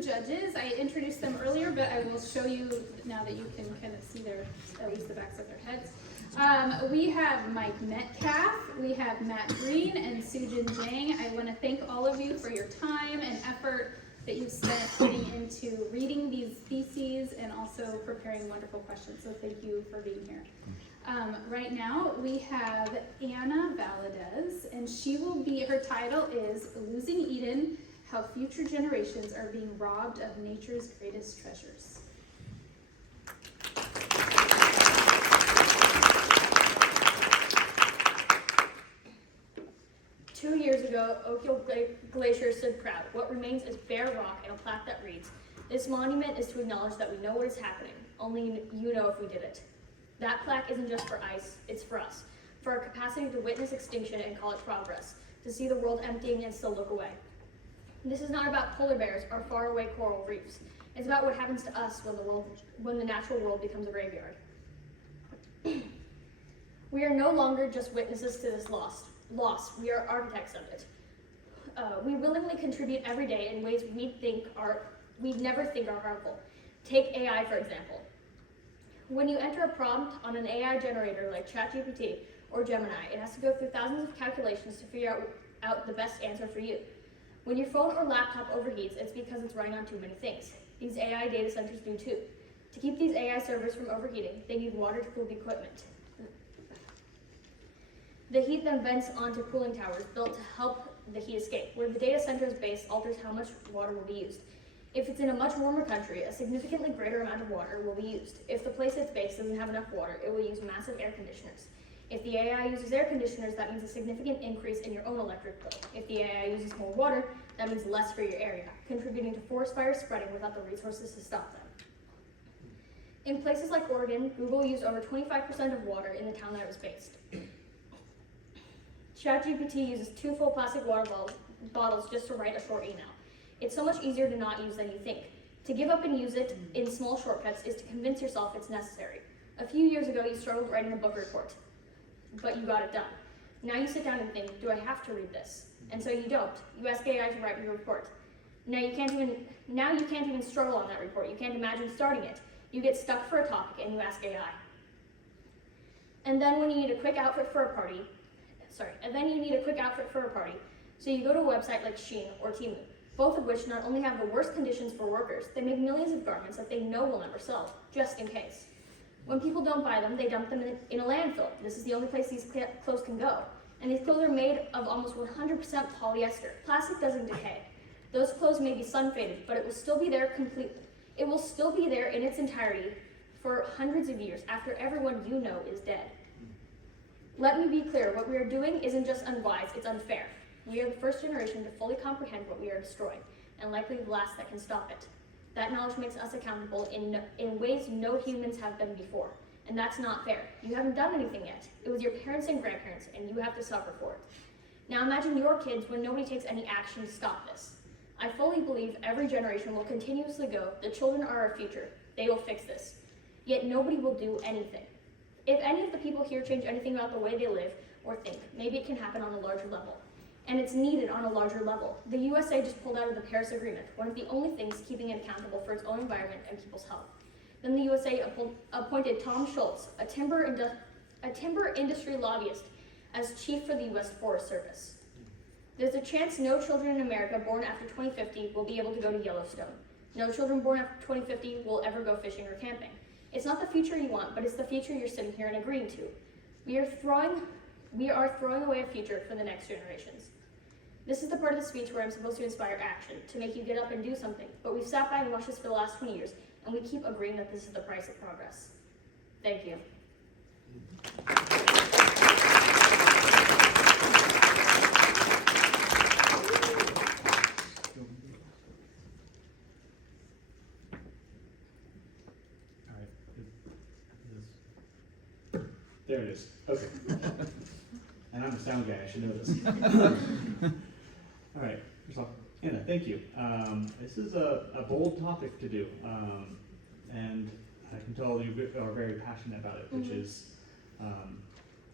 two judges. I introduced them earlier, but I will show you now that you can kind of see at least the backs of their heads. We have Mike Metcalf, we have Matt Green, and Sujin Jang. I want to thank all of you for your time and effort that you've spent putting into reading these theses and also preparing wonderful questions. So thank you for being here. Right now we have Anna Valadez, and her title is Losing Eden, How Future Generations Are Being Robbed of Nature's Greatest Treasures. 2 years ago, Oakhill Glacier stood proud. What remains is bare rock and a plaque that reads, "This monument is to acknowledge that we know what is happening. Only you know if we did it." That plaque isn't just for ice, it's for us. For our capacity to witness extinction and call it progress. To see the world emptying and still look away. This is not about polar bears or faraway coral reefs. It's about what happens to us when the natural world becomes a graveyard. We are no longer just witnesses to this loss. We are architects of it. We willingly contribute every day in ways we'd never think are harmful. Take AI, for example. When you enter a prompt on an AI generator like ChatGPT or Gemini, it has to go through thousands of calculations to figure out the best answer for you. When your phone or laptop overheats, it's because it's running on too many things. These AI data centers do too. To keep these AI servers from overheating, they need water to cool the equipment. The heat then vents onto cooling towers built to help the heat escape. Where the data center is based alters how much water will be used. If it's in a much warmer country, a significantly greater amount of water will be used. If the place it's based doesn't have enough water, it will use massive air conditioners. If the AI uses air conditioners, that means a significant increase in your own electric bill. If the AI uses more water, that means less for your area, contributing to forest fires spreading without the resources to stop them. In places like Oregon, Google used over 25% of water in the town that it was based. ChatGPT uses 2 full plastic water bottles just to write a short email. It's so much easier to not use than you think. To give up and use it in small shortcuts is to convince yourself it's necessary. A few years ago, you struggled writing a book report, but you got it done. Now you sit down and think, do I have to read this? And so you don't. You ask AI to write your report. Now you can't even struggle on that report. You can't imagine starting it. You get stuck for a topic and you ask AI. And then when you need a quick outfit for a party, so you go to a website like Shein or Temu, both of which not only have the worst conditions for workers, they make millions of garments that they know will never sell, just in case. When people don't buy them, they dump them in a landfill. This is the only place these clothes can go. And these clothes are made of almost 100% polyester. Plastic doesn't decay. Those clothes may be sun-faded, but it will still be there completely. It will still be there in its entirety for hundreds of years after everyone you know is dead. Let me be clear, what we are doing isn't just unwise, it's unfair. We are the first generation to fully comprehend what we are destroying, and likely the last that can stop it. That knowledge makes us accountable in ways no humans have been before, and that's not fair. You haven't done anything yet. It was your parents and grandparents, and you have to suffer for it. Now imagine your kids when nobody takes any action to stop this. I fully believe every generation will continuously go, the children are our future, they will fix this. Yet nobody will do anything. If any of the people here change anything about the way they live or think, maybe it can happen on a larger level. And it's needed on a larger level. The USA just pulled out of the Paris Agreement, one of the only things keeping it accountable for its own environment and people's health. Then the USA appointed Tom Schultz, a timber industry lobbyist, as chief for the US Forest Service. There's a chance no children in America born after 2050 will be able to go to Yellowstone. No children born after 2050 will ever go fishing or camping. It's not the future you want, but it's the future you're sitting here and agreeing to. We are throwing away a future for the next generations. This is the part of the speech where I'm supposed to inspire action, to make you get up and do something, but we've sat by and watched this for the last 20 years, and we keep agreeing that this is the price of progress. Thank you. There it is. Okay. And I'm a sound guy, I should know this. All right, first off, Anna, thank you. This is a bold topic to do, and I can tell you are very passionate about it, which is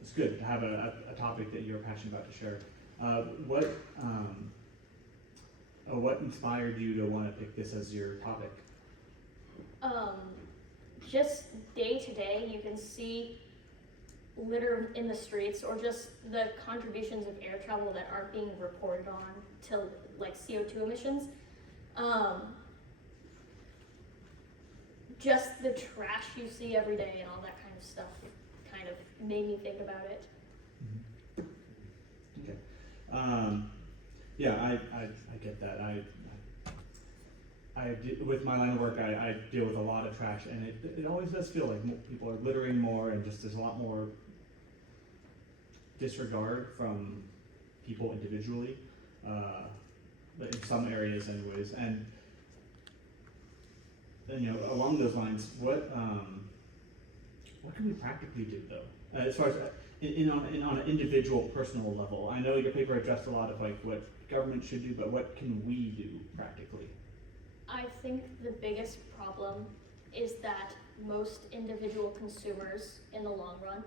it's good to have a topic that you're passionate about to share. what inspired you to want to pick this as your topic? Just day to day, you can see litter in the streets, or just the contributions of air travel that aren't being reported on to like CO2 emissions. Just the trash you see every day and all that kind of stuff kind of made me think about it. Okay. Yeah, I get that. With my line of work, I deal with a lot of trash, and it always does feel like people are littering more, and just there's a lot more disregard from people individually, but in some areas anyways. And you know, along those lines, what can we practically do though, as far as on an individual personal level? I know your paper addressed a lot of like what government should do, but what can we do practically? I think the biggest problem is that most individual consumers in the long run,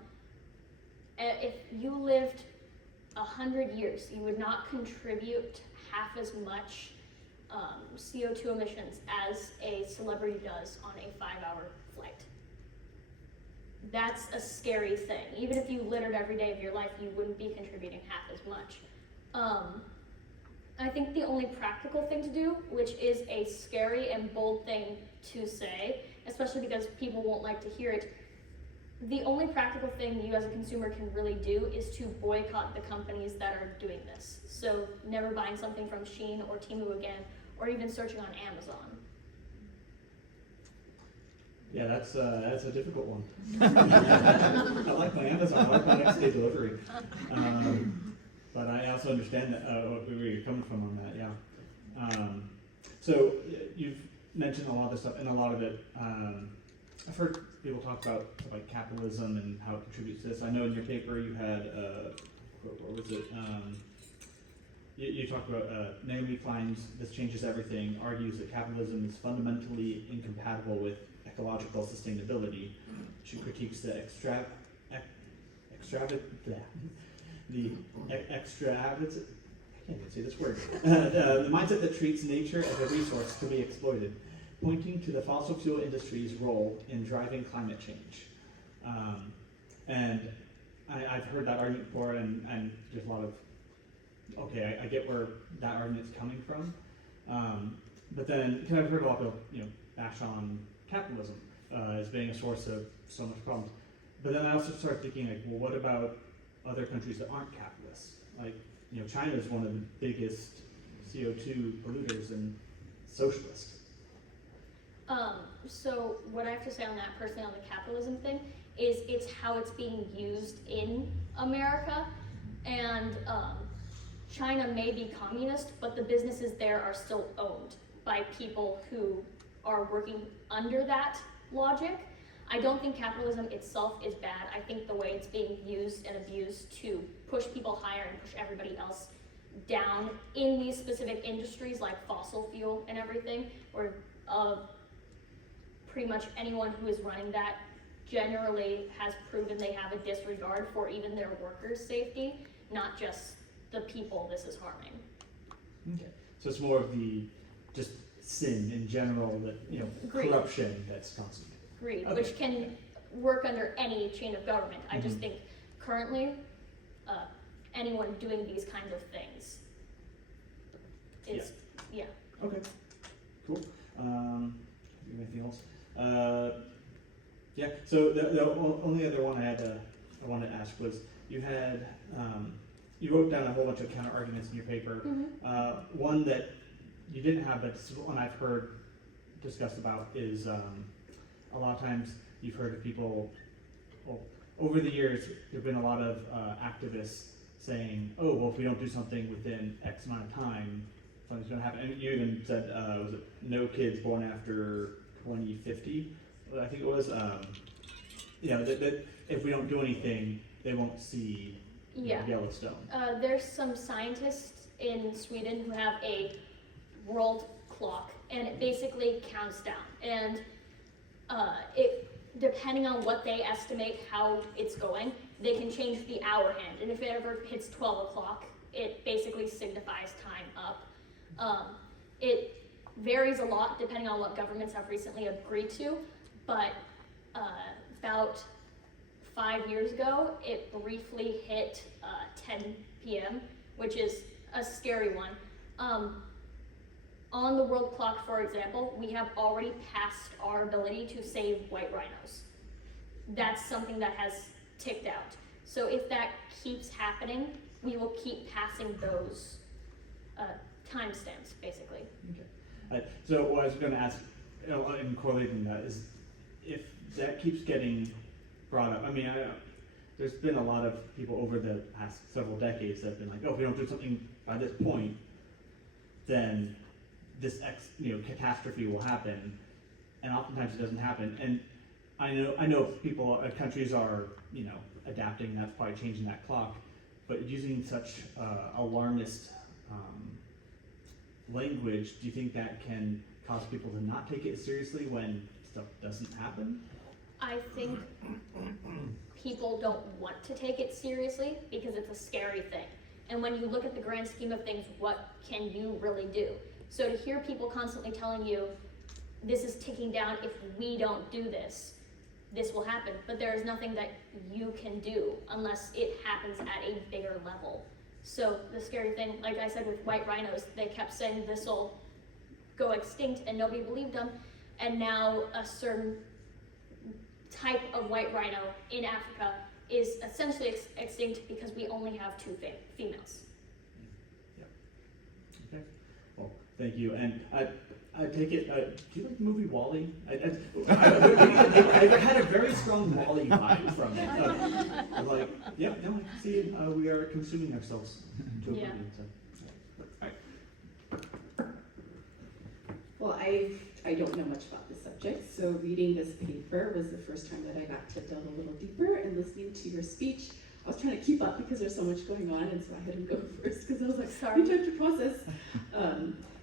if you lived 100 years, you would not contribute half as much CO2 emissions as a celebrity does on a 5-hour flight. That's a scary thing. Even if you littered every day of your life, you wouldn't be contributing half as much. I think the only practical thing to do, which is a scary and bold thing to say, especially because people won't like to hear it, the only practical thing you as a consumer can really do is to boycott the companies that are doing this. So never buying something from Shein or Temu again, or even searching on Amazon. Yeah, that's a difficult one. I like my Amazon, I like my next day delivery. But I also understand that where you're coming from on that, yeah. So you've mentioned a lot of this stuff, and a lot of it, I've heard people talk about like capitalism and how it contributes to this. I know in your paper you had, what was it? You talked about Naomi Klein's "This Changes Everything" argues that capitalism is fundamentally incompatible with ecological sustainability. She critiques the I can't even say this word. The mindset that treats nature as a resource to be exploited, pointing to the fossil fuel industry's role in driving climate change. And I've heard that argument before, and there's a lot of, okay, I get where that argument's coming from. But then, because I've heard a lot of, bash on capitalism as being a source of so much problems. But then I also started thinking, like, well, what about other countries that aren't capitalists? Like, China is one of the biggest CO2 polluters and socialist. So what I have to say on that personally on the capitalism thing is it's how it's being used in America. And China may be communist, but the businesses there are still owned by people who are working under that logic. I don't think capitalism itself is bad. I think the way it's being used and abused to push people higher and push everybody else down in these specific industries like fossil fuel and everything, or pretty much anyone who is running that generally has proven they have a disregard for even their workers' safety, not just the people this is harming. Okay. So it's more of the just sin in general, that Greed. Corruption that's constant. Greed, Okay. which can work under any chain of government. I just think currently, anyone doing these kinds of things is, yeah. Okay. Cool. Anything else? Yeah. So the only other one I wanted to ask was you had you wrote down a whole bunch of counter arguments in your paper. Mm-hmm. One that you didn't have, but one I've heard discussed about is a lot of times you've heard of people. Well, over the years, there've been a lot of activists saying, "Oh, well, if we don't do something within X amount of time, something's going to happen." And you even said, "Was it no kids born after 2050?" I think it was. That if we don't do anything, they won't see Yellowstone. There's some scientists in Sweden who have a world clock, and it basically counts down. And it, depending on what they estimate how it's going, they can change the hour hand. And if it ever hits 12 o'clock, it basically signifies time up. It varies a lot depending on what governments have recently agreed to, but about 5 years ago, it briefly hit 10 p.m., which is a scary one. On the world clock, for example, we have already passed our ability to save white rhinos. That's something that has ticked out. So if that keeps happening, we will keep passing those timestamps, basically. Okay. So what I was going to ask, in correlating that, is if that keeps getting brought up. I mean, there's been a lot of people over the past several decades that have been like, oh, if we don't do something by this point, then this catastrophe will happen, and oftentimes it doesn't happen. And I know people, countries are adapting. That's probably changing that clock, but using such alarmist language, do you think that can cause people to not take it seriously when stuff doesn't happen? I think people don't want to take it seriously because it's a scary thing. And when you look at the grand scheme of things, what can you really do? So to hear people constantly telling you, this is ticking down, if we don't do this, this will happen. But there is nothing that you can do unless it happens at a bigger level. So the scary thing, like I said with white rhinos, they kept saying this will go extinct and nobody believed them. And now a certain type of white rhino in Africa is essentially extinct because we only have 2 females. Yeah. Okay. Well, thank you. And I take it. Do you like the movie WALL-E? I had a very strong WALL-E vibe from it. I was like, yeah, no, I can see we are consuming ourselves to a Yeah. movie. So, all right. Well, I don't know much about this subject, so reading this paper was the first time that I got to delve a little deeper, and listening to your speech, I was trying to keep up because there's so much going on, and so I had him go first because I was like, sorry, time to process.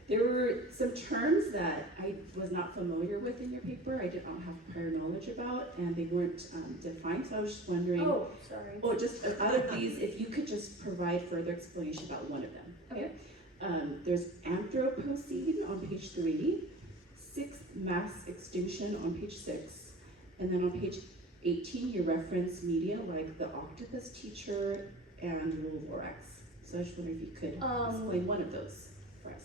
There were some terms that I was not familiar with in your paper. I did not have prior knowledge about, and they weren't defined, so I was just wondering. Oh, sorry. Oh, just out of these, if you could just provide further explanation about one of them. Okay. There's Anthropocene on page 3, sixth mass extinction on page 6, and then on page 18 you reference media like the octopus teacher and Vorax. So I just wonder if you could explain one of those for us.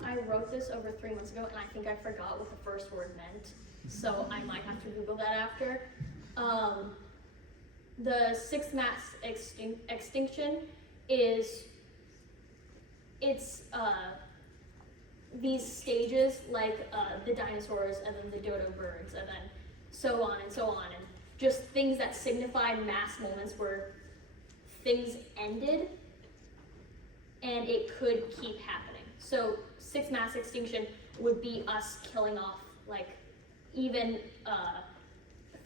I wrote this over 3 months ago, and I think I forgot what the first word meant, so I might have to Google that after. The sixth mass extinction is, it's these stages like the dinosaurs and then the dodo birds and then so on and so on, and just things that signify mass moments where things ended and it could keep happening. So sixth mass extinction would be us killing off like even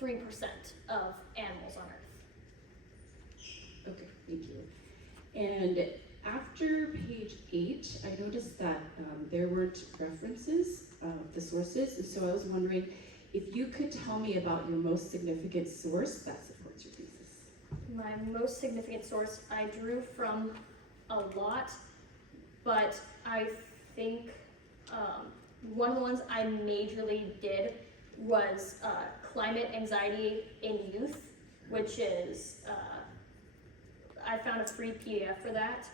3% of animals on Earth. Okay, thank you. And after page 8, I noticed that there weren't references of the sources, and so I was wondering if you could tell me about your most significant source that supports your thesis. My most significant source, I drew from a lot, but I think one of the ones I majorly did was climate anxiety in youth, which is, I found a free PDF for that.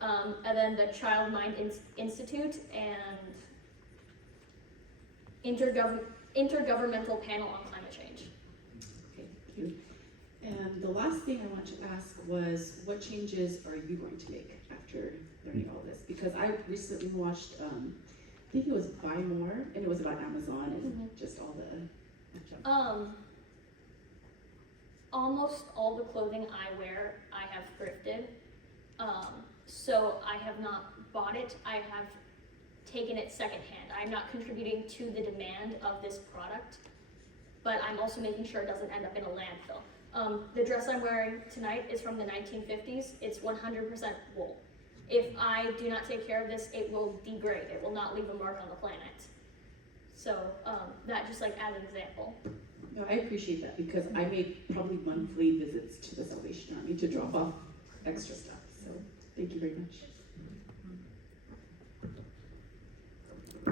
And then the Child Mind Institute and Intergovernmental Panel on Climate Change. Okay, thank you. And the last thing I want to ask was, what changes are you going to make after learning all this? Because I recently watched, I think it was Buy More, and it was about Amazon and just all the... Almost all the clothing I wear, I have thrifted. So I have not bought it, I have taken it secondhand. I'm not contributing to the demand of this product, but I'm also making sure it doesn't end up in a landfill. The dress I'm wearing tonight is from the 1950s. It's 100% wool. If I do not take care of this, it will degrade. It will not leave a mark on the planet. So that just like as an example. No, I appreciate that because I make probably monthly visits to the Salvation Army to drop off extra stuff. So thank you very much.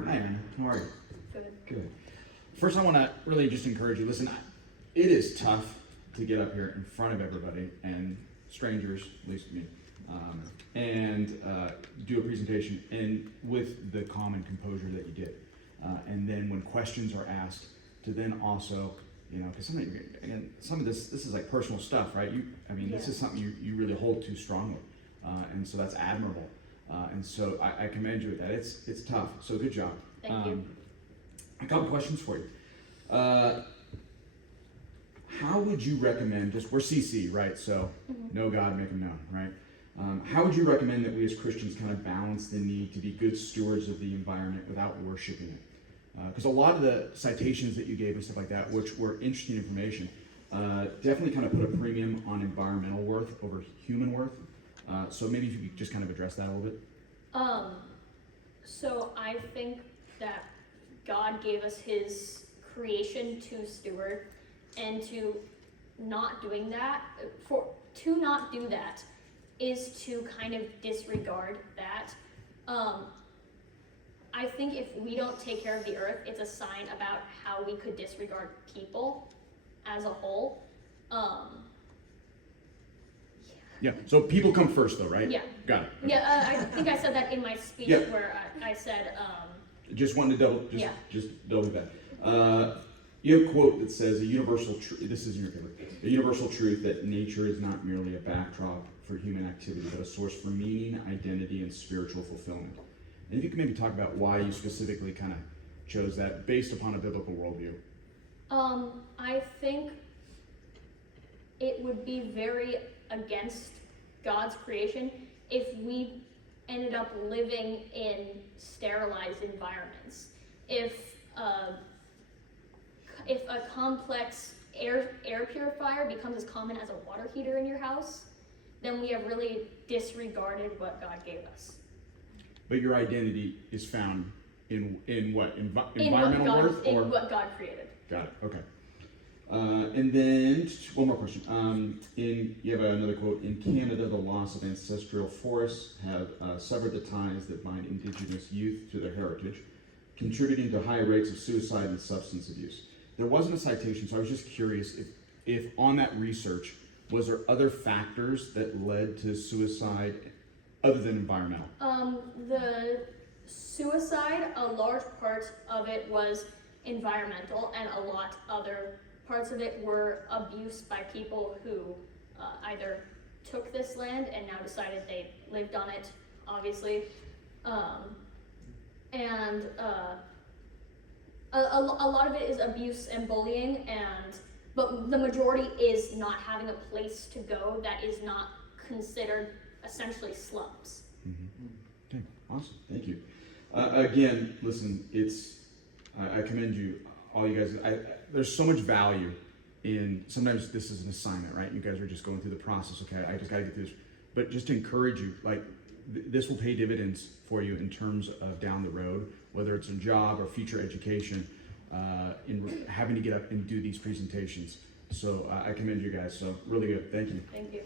Hi, Anna. How are you? Good. Good. First, I want to really just encourage you. Listen, it is tough to get up here in front of everybody and strangers, at least me, and do a presentation and with the calm and composure that you did. And then when questions are asked, to then also, you know, because some of this is like personal stuff, right? This is something you really hold to strongly, and so that's admirable. And so I commend you with that. It's tough. So good job. Thank you. A couple questions for you. How would you recommend, we're CC, right? So know God, make him known, right? How would you recommend that we as Christians kind of balance the need to be good stewards of the environment without worshiping it? Because a lot of the citations that you gave and stuff like that, which were interesting information, definitely kind of put a premium on environmental worth over human worth. So maybe if you could just kind of address that a little bit. So I think that God gave us his creation to steward, and to not do that is to kind of disregard that. I think if we don't take care of the earth, it's a sign about how we could disregard people as a whole. Yeah, so people come first though, right? Yeah. Got it. Yeah, I think I said that in my speech where I said, Just wanted to Yeah. double that. You have a quote that says, this is in your paper, a universal truth that nature is not merely a backdrop for human activity, but a source for meaning, identity, and spiritual fulfillment. And if you could maybe talk about why you specifically kind of chose that based upon a biblical worldview. I think it would be very against God's creation if we ended up living in sterilized environments. If a complex air purifier becomes as common as a water heater in your house, then we have really disregarded what God gave us. But your identity is found in what? Environmental worth? In what God created. Got it, okay. And then, one more question. You have another quote, in Canada, the loss of ancestral forests have severed the ties that bind Indigenous youth to their heritage, contributing to high rates of suicide and substance abuse. There wasn't a citation, so I was just curious if on that research, was there other factors that led to suicide other than environmental? The suicide, a large part of it was environmental, and a lot other parts of it were abuse by people who either took this land and now decided they lived on it, obviously, and a lot of it is abuse and bullying, but the majority is not having a place to go that is not considered essentially slums. Mm-hmm. Okay, awesome, thank you. Again, listen, I commend you, all you guys. There's so much value in, sometimes this is an assignment, right? You guys are just going through the process, okay, I just gotta get through this. But just to encourage you, like, this will pay dividends for you in terms of down the road, whether it's a job or future education, in having to get up and do these presentations. So I commend you guys, so really good, thank you. Thank you.